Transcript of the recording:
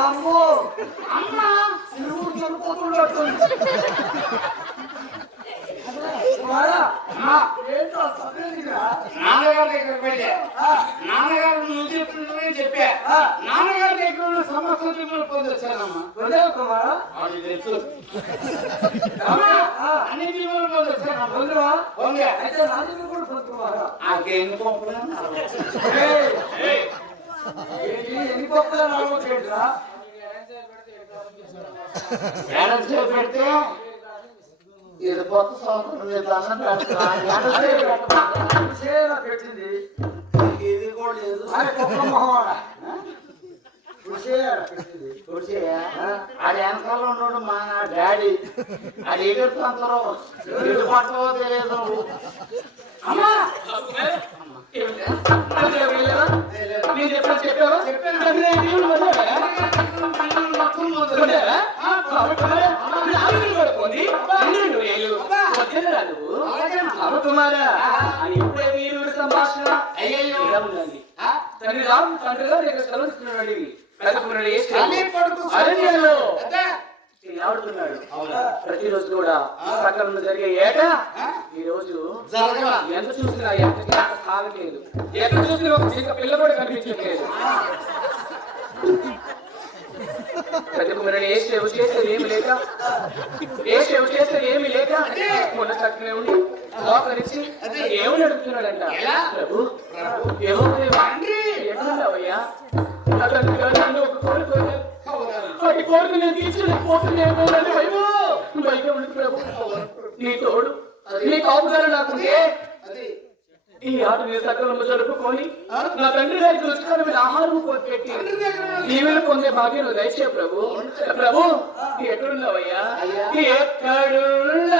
అమ్మో అమ్మ నువ్వు నాన్నగారి నాన్నగారు నువ్వు చెప్తున్నదే చెప్పా నాన్నగారి దగ్గర ఉన్న సమస్య పొందొచ్చానమ్మా పొందావు తెలుసు అమ్మా, అన్ని జీవులు పొందొచ్చానమ్మా పొందువా అయితే నా కూడా పొందు కుమారా నాకేందుకు పంపలేదు ఎన్ని గొప్పగా పెడితే ఇది కొత్త సంవత్సరం ఇది పెట్టింది ఇది కూడా లేదు అది వెనకాల ఉన్నాడు మా డాడీ అది ఎగురుతూ అంతలో ఎటు పట్టవో తెలియదు అమ్మా కుమారా అని ఇప్పుడే వీరు సంభాషణ. ఉందండి ఆ, తండ్రి రామ్ గారు ఇక్కడ అరణ్యంలో. ఆడుతున్నాడు? ప్రతిరోజు కూడా సకలంలో జరిగే ఏట ఈ రోజు. ఎంత చూసినా ఎంత సాగలేదు ఎక్కడ చూసినా ఒక పిల్ల కూడా కనిపించట్లేదు ప్రతి కుమారుడు ఏ సేవ చేసేది ఏమి లేక ఏ సేవ చేసేది ఏమి లేక మొన్న చక్కనే ఉండి ఏమని అడుగుతున్నాడంట. ఎలా? ప్రభు తండ్రి. ఎక్కడున్నావయ్యా నన్ను ఒక కోరిక? వాటి కోరిక నేను భయం ఉంది ప్రభు. నీ తోడు నీ కాపుగారు నాకుంటే అది. ఈ ఆట నీ సకలము జరుపుకొని నా తండ్రి గారికి రుచికరమైన ఆహారం పెట్టి దగ్గర నీవేలు పొందే భాగ్యం దయచే ప్రభు. ప్రభు ఎక్కడున్నావయ్యా? ఎక్కడున్నావో